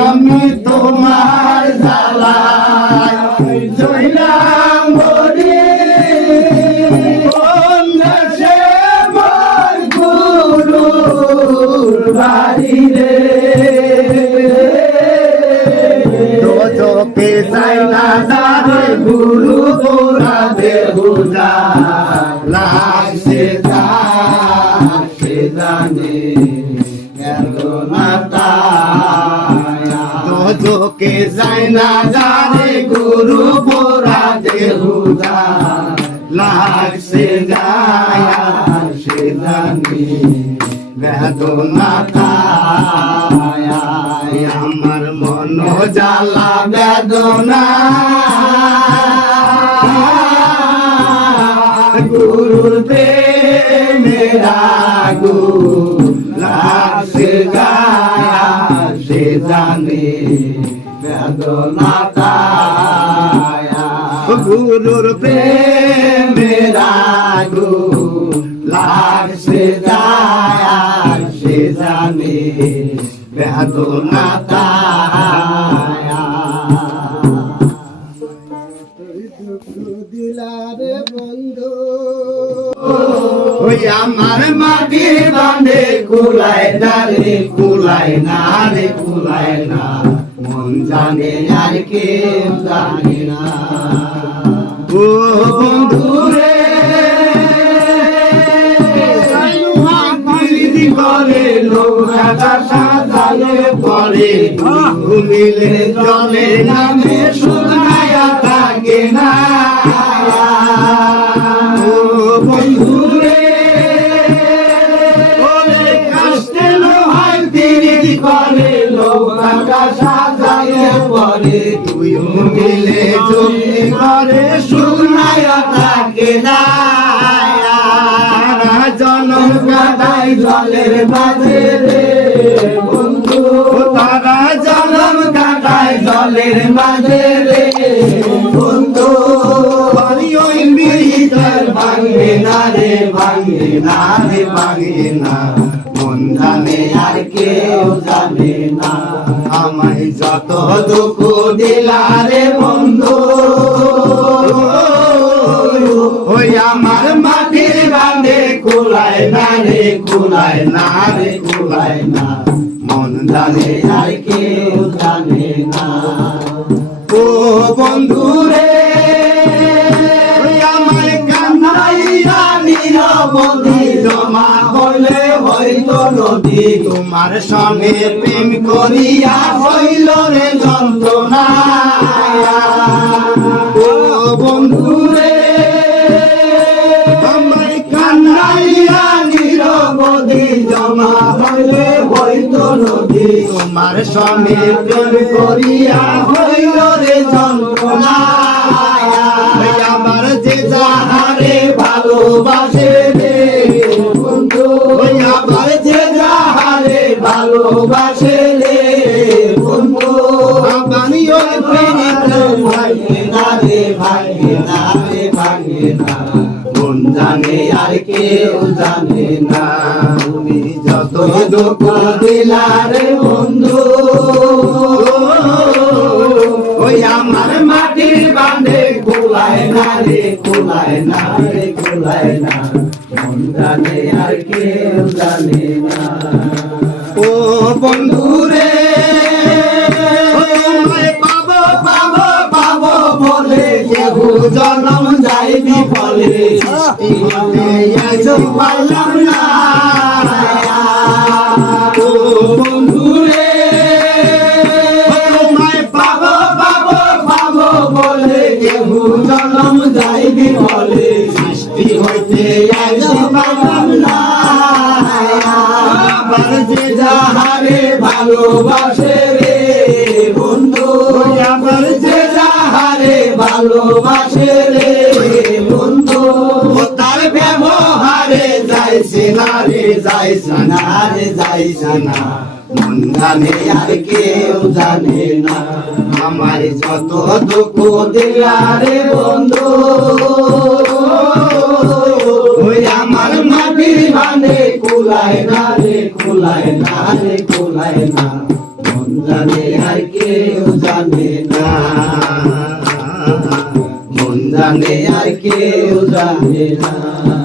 আমি তোমার জ্বালায় জইলাম বলি কোন দেশে মোর গুরুর বাড়ি রে দোজকে যাই না যারে গুরু গোরা দেহুজা লাগছে সে জানে দোজকে যাই না যারে গুরু গোরা দেহুজা লাগছে যায় সে জানে বেদনা আমার মন জ্বালা বেদনা গুরুর প্রেমেরা গু লাগছে যায় সে জানে বেদনা গুরুর প্রেমেরা গু লাগছে যায় সে জানে বেদনা দিলারে বন্ধু ওই আমার মাটির বাঁধে কুলায় না রে কুলায় না রে কুলায় না মন জানে আর কেউ জানে না ও বন্ধু রে করে লোহাটা সাজালে পরে ঘুমিলে জলে নামে শোনায়া থাকে না ও বন্ধু রে ওরে কষ্টে লোহায় তিরিদি করে লোহাটা সাজালে পরে তুই ঘুমিলে জলে করে শোনায়া থাকে না জনম কাটাই জলের মাঝে রে বন্ধু তারা জনম কাটাই জলের মাঝে রে বন্ধু ওই ভিতর ভাঙবে না রে ভাঙবে না রে ভাঙবে না মন জানে আর কেউ জানে না আমায় যত দুঃখ দিলা রে বন্ধু ওই আমার মাটির বাঁধে কুলায় না রে কুলায় না রে কুলায় না মন জানে আর কেউ জানে না ও বন্ধু রে আমার কান্নাইয়া নিরবধি জমা হলে হইতো নদী তোমার সঙ্গে প্রেম করিয়া হইল রে যন্ত্রণা ও বন্ধু রে জমা হইলে হইতো নদী তোমার সঙ্গে প্রেম করিয়া হইল রে যন্ত্রণা আমার যে যাহারে ভালোবাসে রে বন্ধু আমার যে যাহারে ভালোবাসে রে বন্ধু আমি ওই প্রেমিতে ভাঙে না রে ভাঙে না রে ভাঙে না মন জানে আর কেউ জানে না তুমি যত দুঃখ দিলা রে বন্ধু ওই আমার মাটির বাঁধে কুলায় না রে কুলায় না রে কুলায় না মন জানে আর কেউ জানে না ও বন্ধু রে পাবো পাবো পাবো বলে কেউ জনম যাইবি ফলে পাইলাম না ও বন্ধু রে পাবো পাবো পাবো বলে কেউ জনম যাইবি ফলে সৃষ্টি হইতে পাইলাম না আবার যে যাহারে ভালোবাসে রে বন্ধু আবার যে যাহারে ভালোবাসে রে বন্ধু তার ব্যবহারে যাইছে না রে যাইছে না রে যাইছে না মন জানে আর কেউ জানে না আমার যত দুঃখ দিলা রে বন্ধু ওই আমার মাটির বাঁধে কুলায় না রে কুলায় না রে কুলায় না মন জানে আর কেউ জানে না, মন জানে আর কেউ জানে না।